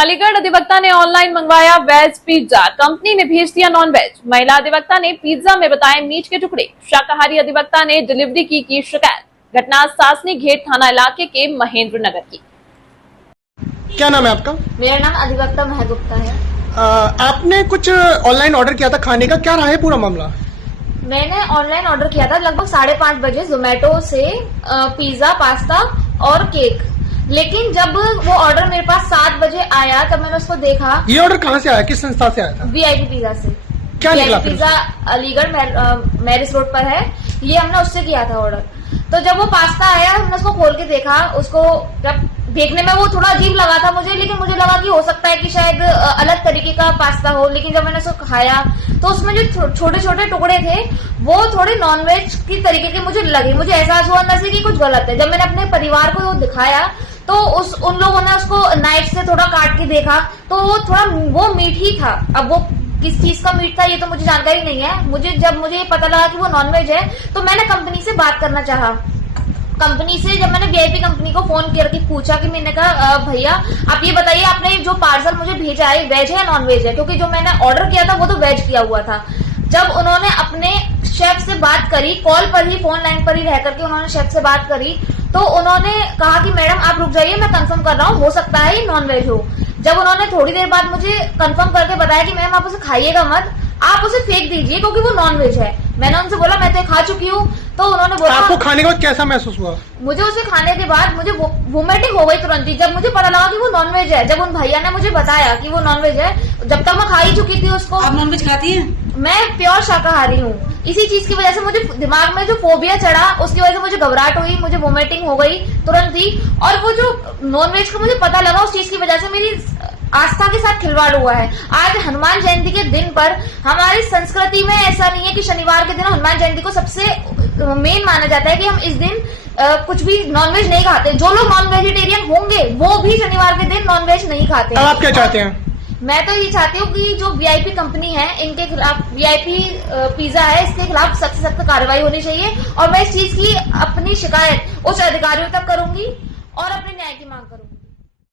अलीगढ़ अधिवक्ता ने ऑनलाइन मंगवाया वेज पिज्जा, कंपनी ने भेज दिया नॉन वेज। महिला अधिवक्ता ने पिज्जा में बताए मीट के टुकड़े। शाकाहारी अधिवक्ता ने डिलीवरी की शिकायत। घटना सासनी घेट थाना इलाके के महेंद्र नगर की। क्या नाम है आपका? मेरा नाम अधिवक्ता महगुप्ता है। आपने कुछ ऑनलाइन ऑर्डर किया था खाने का, क्या रहा है पूरा मामला? मैंने ऑनलाइन ऑर्डर किया था लगभग 5:30 बजे जोमेटो से पिज्जा, पास्ता और केक। लेकिन जब वो ऑर्डर मेरे पास 7 बजे आया तब मैंने उसको देखा। ये ऑर्डर कहाँ से आया, किस संस्था से आया था? वीआईपी पिज्जा से। क्या निकला फिर? पिज्जा अलीगढ़ मैरिज रोड पर है, ये हमने उससे किया था ऑर्डर। तो जब वो पास्ता आया हमने उसको खोल के देखा। उसको जब देखने में वो थोड़ा अजीब लगा था मुझे, लेकिन मुझे लगा कि हो सकता है कि शायद अलग तरीके का पास्ता हो। लेकिन जब मैंने उसको खाया तो उसमें जो छोटे छोटे टुकड़े थे वो थोड़े नॉनवेज की तरीके के मुझे लगे। मुझे एहसास हुआ अंदर से कि कुछ गलत है। जब मैंने अपने परिवार को वो दिखाया तो उन लोगों ने उसको नाइफ से थोड़ा काट के देखा तो वो मीट ही था। अब वो किस चीज का मीट था ये तो मुझे जानकारी नहीं है। जब मुझे पता लगा कि वो नॉनवेज है तो मैंने कंपनी से बात करना चाहा। कंपनी से जब मैंने वीआईपी कंपनी को फोन करके पूछा कि मैंने कहा भैया आप ये बताइए आपने जो पार्सल मुझे भेजा है वेज है या नॉन वेज है, क्योंकि जो मैंने ऑर्डर किया था वो तो वेज किया हुआ था। जब उन्होंने अपने शेफ से बात करी, कॉल पर ही, फोन लाइन पर ही रह करके उन्होंने शेफ से बात करी, तो उन्होंने कहा कि मैडम आप रुक जाइए, मैं कंफर्म कर रहा हूँ, हो सकता है ये नॉन वेज हो। जब उन्होंने थोड़ी देर बाद मुझे कंफर्म करके बताया कि मैम आप उसे खाइएगा मत, आप उसे फेंक दीजिए क्योंकि वो नॉन वेज है। मैंने उनसे बोला मैं तो खा चुकी हूँ। तो उन्होंने बोला आपको खाने के बाद कैसा महसूस हुआ? मुझे उसे खाने के बाद मुझे वोमिटिंग हो गई तुरंत ही, जब मुझे पता लगा कि वो नॉनवेज है। जब उन भैया ने मुझे बताया कि वो नॉनवेज है, जब तक मैं खा ही चुकी थी उसको। आप नॉनवेज खाती हैं? मैं प्योर शाकाहारी हूँ। इसी चीज की वजह से मुझे दिमाग में जो फोबिया चढ़ा उसकी वजह से मुझे घबराहट हुई, मुझे वोमिटिंग हो गई तुरंत ही। और वो जो नॉनवेज का मुझे पता लगा उस चीज की वजह से मेरी आस्था के साथ खिलवाड़ हुआ है। आज हनुमान जयंती के दिन पर हमारी संस्कृति में ऐसा नहीं है कि शनिवार के दिन हनुमान जयंती को सबसे मेन माना जाता है कि हम इस दिन कुछ भी नॉनवेज नहीं खाते। जो लोग नॉन वेजिटेरियन होंगे वो भी शनिवार के दिन नॉनवेज नहीं खाते। अब आप क्या चाहते हैं? मैं तो ये चाहती हूँ कि जो वीआईपी कंपनी है इनके खिलाफ, वीआईपी पिज्जा है, इसके खिलाफ सख्त से सख्त कार्रवाई होनी चाहिए। और मैं इस चीज की अपनी शिकायत उच्च अधिकारियों तक करूंगी और अपने न्याय की मांग करूंगी।